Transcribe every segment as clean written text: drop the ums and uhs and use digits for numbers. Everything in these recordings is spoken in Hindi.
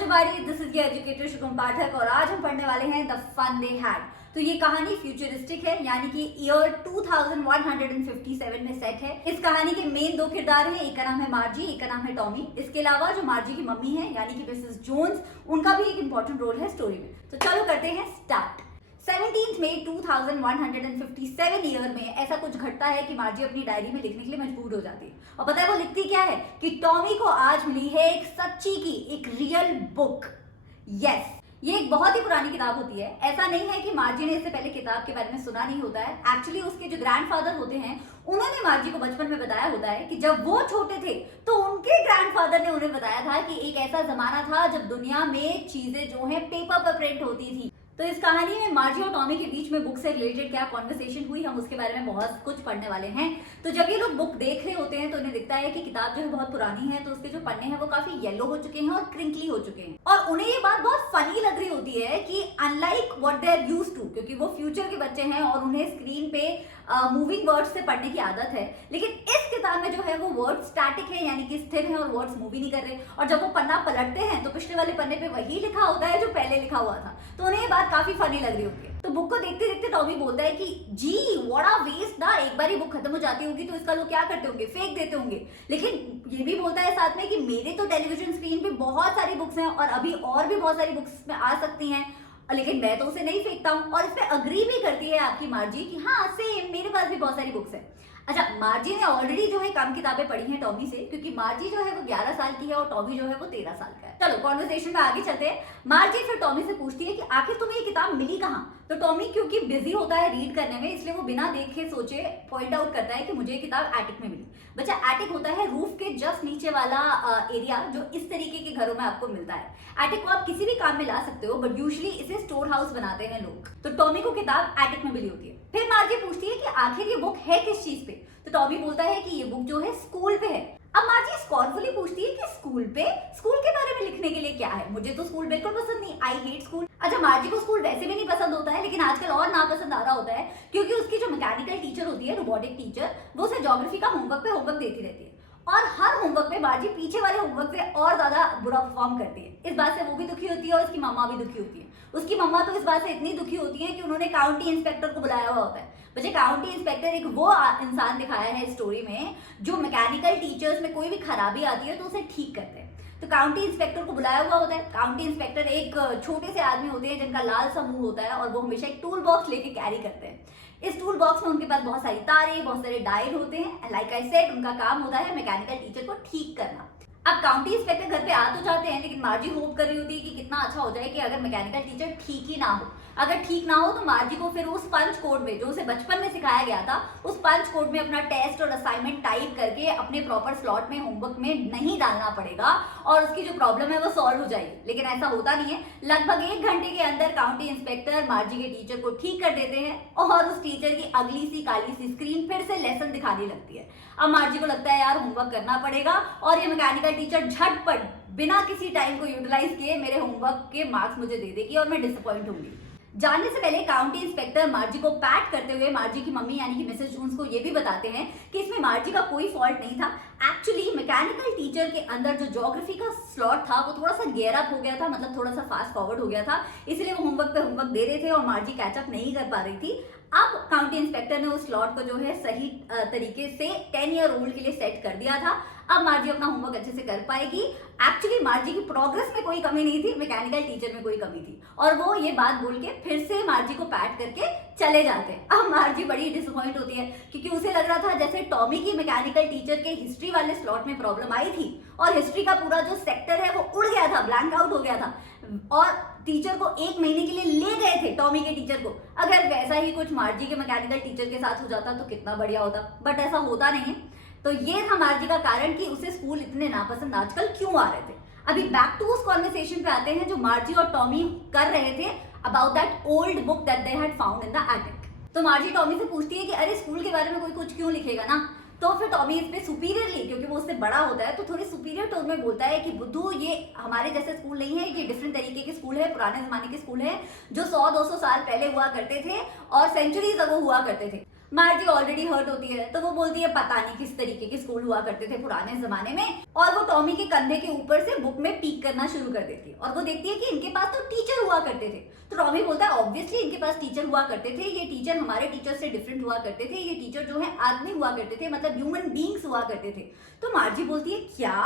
चुबारी, this is your educator Shubham Pathak और आज हम पढ़ने वाले हैं द फन दे हैड। तो ये कहानी फ्यूचरिस्टिक है, यानी कि ईयर 2157 में सेट है। इस कहानी के मेन दो किरदार हैं, एक का नाम है मार्जी, एक का नाम है टॉमी। इसके अलावा जो मार्जी की मम्मी है यानी कि मिसेस जोन्स, उनका भी एक इंपॉर्टेंट रोल है स्टोरी में। तो चलो करते हैं स्टार्ट। 17 मई 2157 ईयर में ऐसा कुछ घटता है कि मार्जी अपनी डायरी में लिखने के लिए मजबूर हो जाती है। और पता है वो लिखती क्या है कि टॉमी को आज मिली है एक सच्ची की एक रियल बुक। यस, ये एक बहुत ही पुरानी किताब होती है। ऐसा नहीं है कि मार्जी ने इससे पहले किताब के बारे में सुना नहीं होता है। एक्चुअली उसके जो ग्रैंडफादर होते हैं उन्होंने मार्जी को बचपन में बताया होता है कि जब वो छोटे थे तो उनके ग्रैंडफादर ने उन्हें बताया था कि एक ऐसा जमाना था जब दुनिया में चीजें जो है पेपर पर प्रिंट होती थी। तो इस कहानी में मार्जी और टॉमी के बीच में बुक से रिलेटेड क्या कॉन्वर्सेशन हुई, हम उसके बारे में बहुत कुछ पढ़ने वाले हैं। तो जब ये लोग बुक देख रहे होते हैं तो उन्हें दिखता है कि किताब जो है बहुत पुरानी है, तो उसके जो पन्ने हैं वो काफी येलो हो चुके हैं और क्रिंकली हो चुके हैं। और उन्हें ये बात बहुत फनी लग रही होती है कि unlike what they are used to, क्योंकि वो फ्यूचर के बच्चे हैं और उन्हें स्क्रीन पे मूविंग वर्ड्स से पढ़ने की आदत है, लेकिन इस किताब में जो है वो वर्ड स्टैटिक है, यानी कि स्थिर है और वर्ड्स मूव ही नहीं कर रहे। और जब वो पन्ना पलटते हैं तो पिछले वाले पन्ने पे वही लिखा होता है जो पहले लिखा हुआ था। तो उन्हें ये बात काफी फनी लग रही होती है। तो बुक को देखते देखते टॉमी बोलता है कि जी व्हाट अ वेस्ट ना, एक बार ही बुक खत्म हो जाती होगी तो इसका लोग क्या करते होंगे, फेंक देते होंगे। लेकिन ये भी बोलता है साथ में कि मेरे तो टेलीविजन स्क्रीन पे बहुत सारी बुक्स हैं और अभी और भी बहुत सारी बुक्स में आ सकती हैं, लेकिन मैं तो उसे नहीं फेंकता हूँ। और इसमें अग्री भी करती है आपकी मार्जी कि हाँ सेम, मेरे पास भी बहुत सारी बुक्स है। अच्छा, मार्जी ने ऑलरेडी जो है कम किताबें पढ़ी हैं टॉमी से, क्योंकि मार्जी जो है वो 11 साल की है और टॉमी जो है वो 13 साल का है। चलो कॉन्वर्सेशन में आगे चलते हैं। मार्जी फिर टॉमी से पूछती है कि आखिर तुम्हें ये किताब मिली कहाँ। तो टॉमी क्योंकि बिजी होता है रीड करने में, इसलिए वो बिना देखे सोचे पॉइंट आउट करता है कि मुझे ये किताब एटिक में मिली। बच्चा, एटिक होता है रूफ के जस्ट नीचे वाला एरिया जो इस तरीके के घरों में आपको मिलता है। एटिक को आप किसी भी काम में ला सकते हो, बट यूजुअली इसे स्टोर हाउस बनाते हैं लोग। तो टॉमी को किताब एटिक में मिली होती है। फिर मार्जी पूछती है कि आखिर ये बुक है किस चीज पे। तो टॉमी बोलता है कि ये बुक जो है स्कूल पे है। अब मार्जी स्कॉर्फुली पूछती है कि स्कूल पे, स्कूल के बारे में लिखने के लिए क्या है, मुझे तो स्कूल बिल्कुल पसंद नहीं, आई हेट स्कूल। अच्छा, मार्जी को स्कूल वैसे भी नहीं पसंद होता है, लेकिन आजकल और नापसंद आ रहा होता है क्योंकि उसकी जो मैकेनिकल टीचर होती है, रोबोटिक टीचर, वो उसे ज्योग्राफी का होमवर्क पे होमवर्क देती रहती है और हर होमवर्क में मार्जी पीछे वाले होमवर्क से और ज्यादा बुरा परफॉर्म करती है। इस बात से वो भी दुखी होती है और उसकी मम्मा भी दुखी होती है। उसकी मम्मा तो इस बात से इतनी दुखी होती है कि उन्होंने काउंटी इंस्पेक्टर को बुलाया हुआ होता है। बच्चे, काउंटी इंस्पेक्टर एक वो इंसान दिखाया है स्टोरी में जो मैकेनिकल टीचर्स में कोई भी खराबी आती है तो उसे ठीक करते हैं। तो काउंटी इंस्पेक्टर को बुलाया हुआ होता है। काउंटी इंस्पेक्टर एक छोटे से आदमी होते हैं जिनका लाल सा मुंह होता है और वो हमेशा एक टूल बॉक्स लेके कैरी करते हैं। इस टूल बॉक्स में उनके पास बहुत सारी तारें, बहुत सारे डायल होते हैं। लाइक आई सेड, उनका काम होता है मैकेनिकल टीचर को ठीक करना। अब काउंटी इंस्पेक्टर घर पे आ तो जाते हैं, लेकिन मार्जी होप कर रही होती है कि कितना अच्छा हो जाए कि अगर मैकेनिकल टीचर ठीक ही ना हो। अगर ठीक ना हो तो मार्जी को फिर उस पंच कोड में जो उसे बचपन में सिखाया गया था, उस पंच कोड में अपना टेस्ट और असाइनमेंट टाइप करके अपने प्रॉपर स्लॉट में होमवर्क में नहीं डालना पड़ेगा और उसकी जो प्रॉब्लम है वो सॉल्व हो जाएगी। लेकिन ऐसा होता नहीं है। लगभग 1 घंटे के अंदर काउंटी इंस्पेक्टर मार्जी के टीचर को ठीक कर देते हैं और उस टीचर की अगली सी काली सी स्क्रीन फिर से लेसन दिखाने लगती है। अब मार्जी को लगता है यार होमवर्क करना पड़ेगा और ये मैकेनिकल टीचर झटपट बिना किसी टाइम को यूटिलाइज किए मेरे होमवर्क के मार्क्स मुझे दे देगी और मैं डिसअपॉइंट होंगी। जाने से पहले काउंटी इंस्पेक्टर मार्जी को पैट करते हुए मार्जी की मम्मी यानी कि मिसेस जोन्स को ये भी बताते हैं कि इसमें मार्जी का कोई फॉल्ट नहीं था। एक्चुअली मैकेनिकल टीचर के अंदर जो ज्योग्राफी का स्लॉट था वो थोड़ा सा गेयर अप हो गया था, मतलब थोड़ा सा फास्ट फॉरवर्ड हो गया था, इसलिए वो होमवर्क पे होमवर्क दे रहे थे और मार्जी कैचअप नहीं कर पा रही थी। अब काउंटी इंस्पेक्टर ने उस स्लॉट को जो है सही तरीके से 10 ईयर ओल्ड के लिए सेट कर दिया था। अब मार्जी अपना होमवर्क अच्छे से कर पाएगी। एक्चुअली मार्जी की प्रोग्रेस में कोई कमी नहीं थी, मैकेनिकल टीचर में कोई कमी थी। और वो ये बात बोल के फिर से मार्जी को पैट करके चले जाते हैं। अब मार्जी बड़ी डिसअपॉइंट होती है क्योंकि उसे लग रहा था जैसे टॉमी की मैकेनिकल टीचर के हिस्ट्री वाले स्लॉट में प्रॉब्लम आई थी और हिस्ट्री का पूरा जो सेक्टर है वो उड़ गया था, ब्लैंक आउट हो गया था और टीचर को 1 महीने के लिए ले गए थे, टॉमी के टीचर को। अगर वैसा ही कुछ मार्जी के मैकेनिकल टीचर के साथ हो जाता तो कितना बढ़िया होता, बट ऐसा होता नहीं है। तो ये था मार्जी का कारण कि उसे स्कूल इतने नापसंद आजकल क्यों आ रहे थे। अभी बैक टू उस कॉन्वर्सेशन पे आते हैं जो मार्जी और टॉमी कर रहे थे about that old book that they had found in the attic. तो मार्जी टॉमी से पूछती है कि अरे स्कूल के बारे में कोई कुछ क्यों लिखेगा ना। तो फिर टॉमी इस पे सुपीरियरली, क्योंकि वो उससे बड़ा होता है तो थोड़ी सुपीरियर टोन में बोलता है कि बुद्धू ये हमारे जैसे स्कूल नहीं है, ये डिफरेंट तरीके के स्कूल है, पुराने जमाने के स्कूल है जो 100-200 साल पहले हुआ करते थे और सेंचुरीज अगो हुआ करते थे। मार्जी ऑलरेडी हर्ट होती है, तो वो बोलती है पता नहीं किस तरीके के स्कूल हुआ करते थे पुराने जमाने में, और वो टॉमी के कंधे के ऊपर से बुक में पीक करना शुरू कर देती है और वो देखती है कि इनके पास तो टीचर हुआ करते थे। तो टॉमी बोलता है ऑब्वियसली इनके पास टीचर हुआ करते थे, ये टीचर हमारे टीचर से डिफरेंट हुआ करते थे, ये टीचर जो है आदमी हुआ करते थे, मतलब ह्यूमन बींग्स हुआ करते थे। तो मार्जी बोलती है क्या?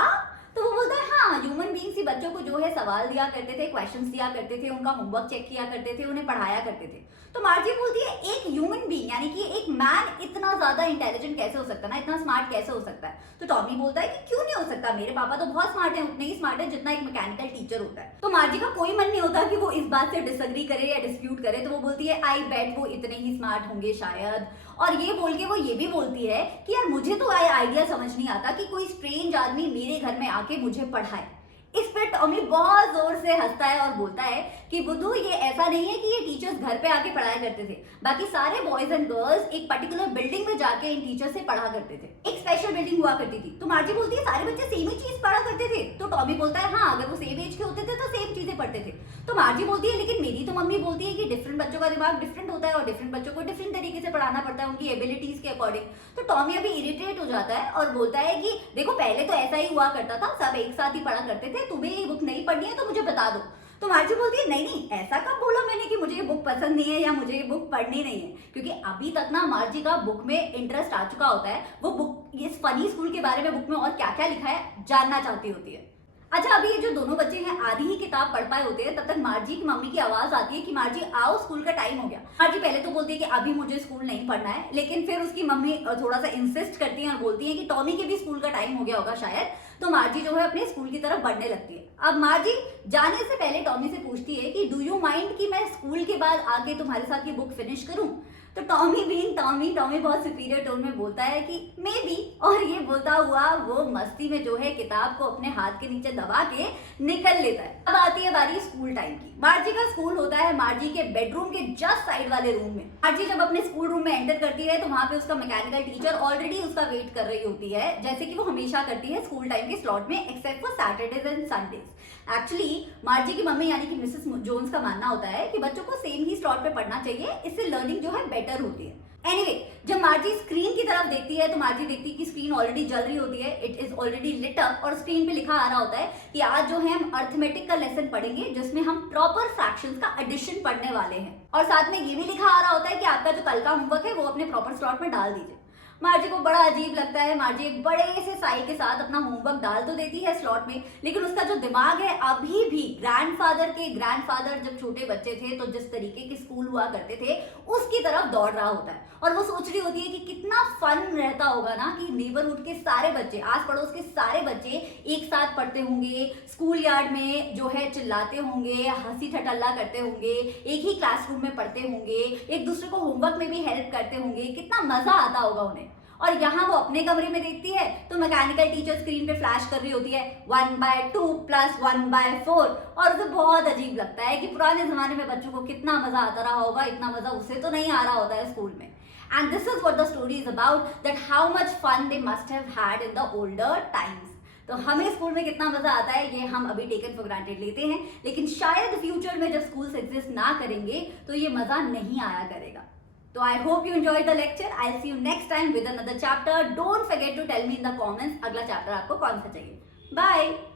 तो वो बोलता है हाँ, ह्यूमन बींग्स ही बच्चों को जो है सवाल दिया करते थे, क्वेश्चंस दिया करते थे, उनका होमवर्क चेक किया करते थे, उन्हें पढ़ाया करते थे। तो मार्जी बोलती है एक ह्यूमन बीइंग यानी कि एक मैन इतना ज्यादा इंटेलिजेंट कैसे हो सकता है ना, इतना स्मार्ट कैसे हो सकता है? तो टॉमी बोलता है कि क्यों नहीं हो सकता, मेरे पापा तो बहुत स्मार्ट है, उतने ही स्मार्ट है जितना एक मैकेनिकल टीचर होता है। तो मार्जी का कोई मन नहीं होता कि वो इस बात से डिसएग्री करे या डिस्प्यूट करे, तो वो बोलती है आई बेट वो इतने ही स्मार्ट होंगे शायद। और ये बोल के वो ये भी बोलती है कि यार मुझे तो आइडिया समझ नहीं आता कि कोई स्ट्रेंज आदमी मेरे घर में आके मुझे पढ़ाए। इस पे टॉमी बहुत जोर से हंसता है और बोलता है कि बुद्धू ये ऐसा नहीं है कि ये टीचर्स घर पे आके पढ़ाया करते थे, बाकी सारे बॉयज एंड गर्ल्स एक पर्टिकुलर बिल्डिंग में जाके इन टीचर से पढ़ा करते थे, एक स्पेशल बिल्डिंग हुआ करती थी। तो मार्जी बोलती है सारे बच्चे सेम ही चीज पढ़ा करते थे? तो टॉमी बोलता है हाँ, अगर वो सेम एज के होते थे तो सेम चीजें पढ़ते थे। तो मार्जी बोलती है लेकिन मेरी तो मम्मी बोलती है कि डिफरेंट बच्चों का दिमाग डिफरेंट होता है और डिफरेंट बच्चों को डिफरेंट तरीके से पढ़ाना पड़ता है उनकी एबिलिटीज के अकॉर्डिंग। तो टॉमी अभी इरिटेट हो जाता है और बोलता है कि देखो पहले तो ऐसा ही हुआ करता था, सब एक साथ ही पढ़ा करते थे, तुम्हें ये बुक नहीं पढ़नी है तो मुझे बता दो। तो मार्जी बोलती है नहीं नहीं, ऐसा कब बोला मैंने कि मुझे ये बुक पसंद नहीं है या मुझे ये बुक पढ़नी नहीं है, क्योंकि अभी तक ना मार्जी का बुक में इंटरेस्ट आ चुका होता है, वो बुक इस फनी स्कूल के बारे में बुक में और क्या क्या लिखा है जानना चाहती होती है। अच्छा, अभी ये जो दोनों बच्चे हैं आधी ही किताब पढ़ पाए होते हैं, तब तक मार्जी की मम्मी की आवाज आती है कि मार्जी आओ स्कूल का टाइम हो गया। मार्जी पहले तो बोलती है कि अभी मुझे स्कूल नहीं पढ़ना है, लेकिन फिर उसकी मम्मी थोड़ा सा इंसिस्ट करती है और बोलती है कि टॉमी के भी स्कूल का टाइम हो गया होगा शायद। तो मार्जी जो है अपने स्कूल की तरफ बढ़ने लगती है। अब मार्जी जाने से पहले टॉमी से पूछती है कि डू यू माइंड कि मैं स्कूल के बाद आके तुम्हारे साथ ये बुक फिनिश करूं? तो टॉमी बहुत सुपीरियर टोन में बोलता है कि मे बी, और ये बोलता हुआ वो मस्ती में जो है किताब को अपने हाथ के नीचे दबा के निकल लेता है। अब आती है बारी स्कूल टाइम की। मार्जी का स्कूल होता है मार्जी के बेडरूम के जस्ट साइड वाले रूम में। मार्जी जब अपने स्कूल रूम में एंटर करती है तो वहां पे उसका मैकेनिकल टीचर ऑलरेडी उसका वेट कर रही होती है, जैसे कि वो हमेशा करती है स्कूल टाइम के स्लॉट में, except for Saturdays and Sundays. Actually मार्जी की मम्मी यानी कि मिसेस जोन्स का मानना होता है कि बच्चों को सेम ही स्लॉट पे पढ़ना चाहिए, इससे लर्निंग जो है बेटर होती है। एनीवे, जब मार्जी स्क्रीन की तरफ देखती है तो मार्जी देखती है कि स्क्रीन ऑलरेडी जल रही होती है, it is already lit up, और स्क्रीन पे लिखा आ रहा होता है कि आज जो है हम अर्थमेटिक का लेसन पढ़ेंगे जिसमें हम प्रॉपर फ्रैक्शंस का एडिशन पढ़ने वाले हैं, और साथ में ये भी लिखा आ रहा होता है कि आपका जो कल का होमवर्क है वो अपने प्रॉपर स्लॉट में डाल दीजिए। मार्जी को बड़ा अजीब लगता है। मार्जी एक बड़े से साई के साथ अपना होमवर्क डाल तो देती है स्लॉट में, लेकिन उसका जो दिमाग है अभी भी ग्रैंडफादर जब छोटे बच्चे थे तो जिस तरीके के स्कूल हुआ करते थे उसकी तरफ दौड़ रहा होता है। और वो सोच रही होती है कि कितना फन रहता होगा ना कि नेबरहुड के सारे बच्चे, आस पड़ोस के सारे बच्चे एक साथ पढ़ते होंगे, स्कूल यार्ड में जो है चिल्लाते होंगे, हंसी ठटल्ला करते होंगे, एक ही क्लासरूम में पढ़ते होंगे, एक दूसरे को होमवर्क में भी हेल्प करते होंगे, कितना मजा आता होगा उन्हें। और यहाँ वो अपने कमरे में देखती है तो मैकेनिकल टीचर स्क्रीन पे फ्लैश कर रही होती है 1/2 + 1/4, और उसे बहुत अजीब लगता है कि पुराने जमाने में बच्चों को कितना मजा आता रहा होगा, इतना मजा उसे तो नहीं आ रहा होता है स्कूल में। And this is what the story is about, that how much fun they must have had in the older times. तो हमें स्कूल में कितना मजा आता है ये हम अभी टेकन फॉर ग्रांटेड लेते हैं, लेकिन शायद फ्यूचर में जब स्कूल्स एग्जिस्ट ना करेंगे तो ये मजा नहीं आया करेगा। So I hope you enjoyed the lecture. I'll see you next time with another chapter. Don't forget to tell me in the comments अगला chapter आपको कौन सा चाहिए. Bye.